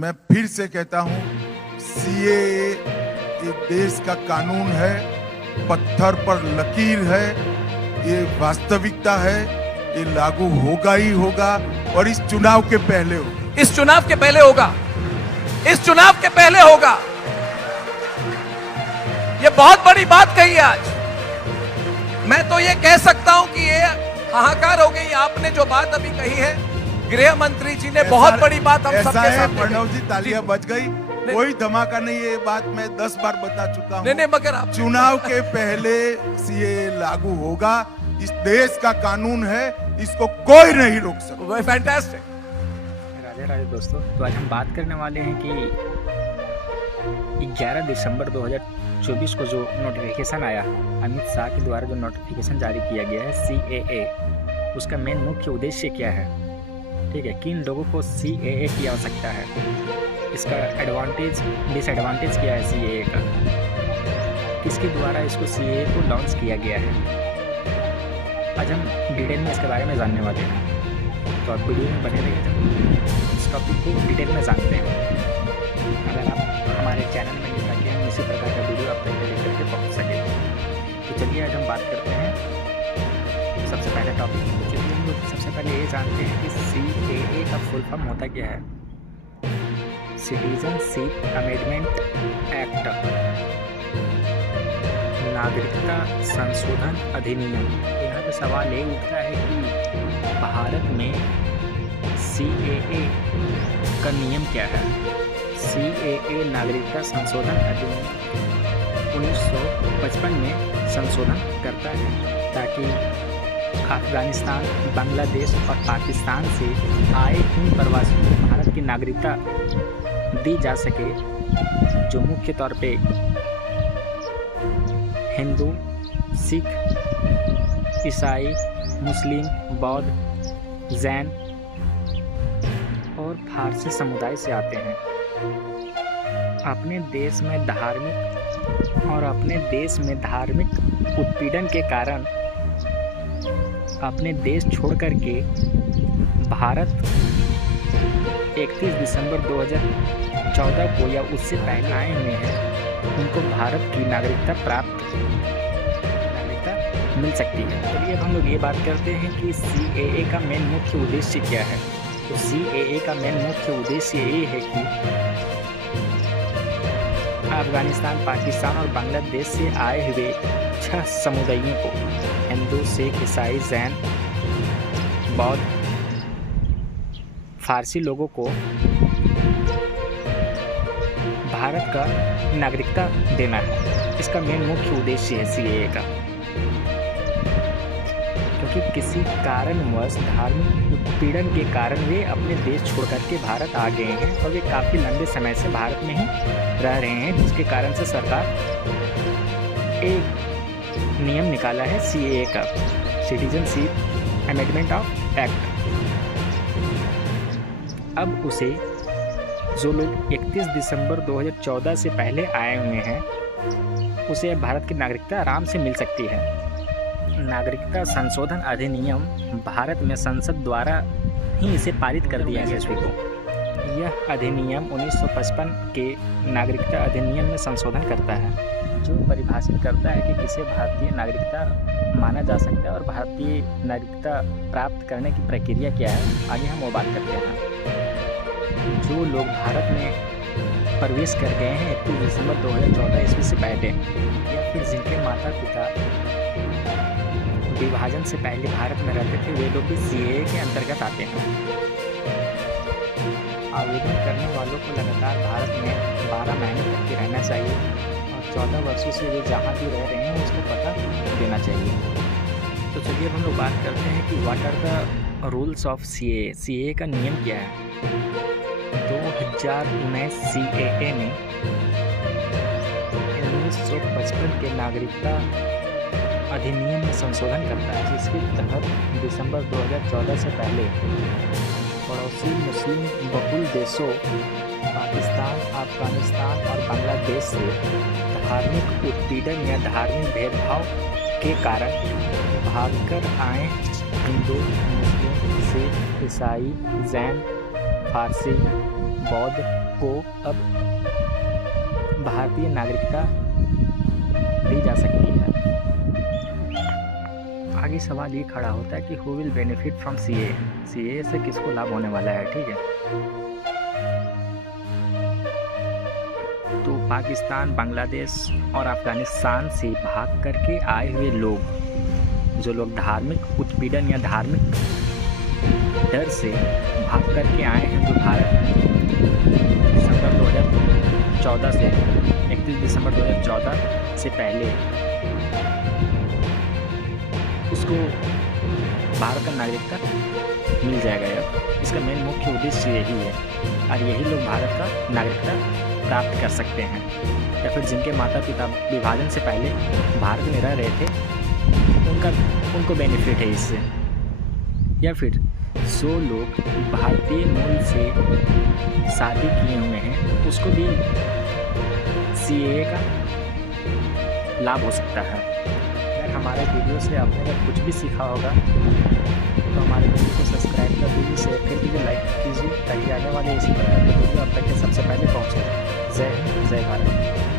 मैं फिर से कहता हूं, सीएए ये देश का कानून है, पत्थर पर लकीर है, ये वास्तविकता है, ये लागू होगा ही होगा और इस चुनाव के पहले होगा। इस चुनाव के पहले होगा, इस चुनाव के पहले होगा। ये बहुत बड़ी बात कही आज। मैं तो ये कह सकता हूं कि ये हाहाकार हो गई। आपने जो बात अभी कही है, गृह मंत्री जी ने बहुत बड़ी बात हम सबके सामने प्रणव जी, तालियां बज गई, कोई धमाका नहीं। ये बात मैं 10 बार बता चुका हूं। नहीं, मगर आप चुनाव के पहले सीएए लागू होगा। इस देश का कानून है, इसको कोई नहीं रोक सकता। फैंटास्टिक। राधे दोस्तों, तो आज हम बात करने वाले हैं कि 11 दिसंबर 2024 को जो नोटिफिकेशन आया, अमित शाह के द्वारा जो नोटिफिकेशन जारी किया गया है सीएए, उसका मेन मुख्य उद्देश्य क्या है, ठीक है, किन लोगों को सीएए की आवश्यकता है, इसका एडवांटेज डिसएडवांटेज क्या है सीएए का, किसके द्वारा इसको सीएए को लॉन्च किया गया है। आज हम डिटेल में इसके बारे में जानने वाले हैं, तो आप वीडियो में बने रहिए जब इस टॉपिक को डिटेल में जानते हैं। अगर आप हमारे चैनल में नहीं ताकि हम इसी प्रकार का वीडियो आप तक लेकर के पहुँच सकें। तो चलिए आज हम बात करते हैं सबसे पहले टॉपिक। तो चलिए हम लोग सबसे पहले ये जानते हैं कि सीएए का फुल फॉर्म होता क्या है। सिटीजनशिप अमेंडमेंट एक्ट, नागरिकता संशोधन अधिनियम। तो यहाँ पे सवाल ये उठता है कि भारत में सीएए का नियम क्या है। सीएए नागरिकता संशोधन अधिनियम 1955 में संशोधन करता है ताकि अफगानिस्तान, बांग्लादेश और पाकिस्तान से आए उन प्रवासियों को भारत की नागरिकता दी जा सके जो मुख्य तौर पे हिंदू, सिख, ईसाई, मुस्लिम, बौद्ध, जैन और फारसी समुदाय से आते हैं। अपने देश में धार्मिक उत्पीड़न के कारण अपने देश छोड़ करके भारत 31 दिसंबर 2014 को या उससे पहले आए हुए हैं, उनको भारत की नागरिकता मिल सकती है। चलिए अब हम लोग ये बात करते हैं कि सीएए का मेन मुख्य उद्देश्य क्या है। तो सीएए का मेन मुख्य उद्देश्य ये है कि अफगानिस्तान, पाकिस्तान और बांग्लादेश से आए हुए 6 समुदायों को, हिंदू, सिख, ईसाई, जैन, बौद्ध, फारसी लोगों को भारत का नागरिकता देना है। इसका मेन मुख्य उद्देश्य है सीएए का, क्योंकि किसी कारणवश धार्मिक उत्पीड़न के कारण वे अपने देश छोड़ करके भारत आ गए हैं और वे काफ़ी लंबे समय से भारत में ही रह रहे हैं, जिसके कारण से सरकार एक नियम निकाला है सीएए का, सिटीजनशिप अमेंडमेंट ऑफ एक्ट। अब उसे जो लोग 31 दिसंबर 2014 से पहले आए हुए हैं, उसे भारत की नागरिकता आराम से मिल सकती है। नागरिकता संशोधन अधिनियम भारत में संसद द्वारा ही इसे पारित कर दिया गया को। यह अधिनियम 1955 के नागरिकता अधिनियम में संशोधन करता है, जो परिभाषित करता है कि किसे भारतीय नागरिकता माना जा सकता है और भारतीय नागरिकता प्राप्त करने की प्रक्रिया क्या है। आगे हम वो बात करते हैं। जो लोग भारत में प्रवेश कर गए हैं 31 दिसंबर 2014 ईस्वी से पहले, या फिर जिनके माता पिता विभाजन से पहले भारत में रहते थे, वे लोग भी सीएए के अंतर्गत आते हैं। आवेदन करने वालों को लगातार भारत में 12 महीने तक के रहना चाहिए और 14 वर्षों से वे जहाँ भी रह रहे हैं उसको पता देना चाहिए। तो चलिए हम लोग बात करते हैं कि what are the rules of CAA. CAA का नियम क्या है। 2019 सीएए ने 1955 के नागरिकता अधिनियम में संशोधन करता है, जिसके तहत दिसंबर 2014 से पहले पड़ोसी मुस्लिम बहुल देशों पाकिस्तान, अफगानिस्तान और बांग्लादेश से धार्मिक उत्पीड़न या धार्मिक भेदभाव के कारण भागकर आए हिंदू, मुस्लिम, सिख, ईसाई, जैन, फारसी, बौद्ध, को अब भारतीय नागरिकता दी जा सकती है। आगे सवाल ये खड़ा होता है कि who will benefit from CAA से किसको लाभ होने वाला है, ठीक है। तो पाकिस्तान, बांग्लादेश और अफगानिस्तान से भाग करके आए हुए लोग, जो लोग धार्मिक उत्पीड़न या धार्मिक डर से भाग करके आए हैं, जो भारत दिसंबर 2014 से 31 दिसंबर 2014 से पहले, उसको भारत का नागरिकता मिल जाएगा। अब इसका मेन मुख्य उद्देश्य यही है, और यही लोग भारत का नागरिकता प्राप्त कर सकते हैं। या फिर जिनके माता पिता विभाजन से पहले भारत में रह रहे थे, उनको बेनिफिट है इससे। या फिर जो लोग भारतीय मूल से शादी किए हुए हैं, उसको भी सीएए का लाभ हो सकता है। अगर हमारे वीडियो से आपने अगर कुछ भी सीखा होगा तो हमारे वीडियो को सब्सक्राइब कर दीजिए, शेयर कर दीजिए, लाइक कीजिए, ताकि आने वाले इसी प्रकार के वीडियो आप तक के सबसे पहले पहुँचे। जय हिंद, जय भारत।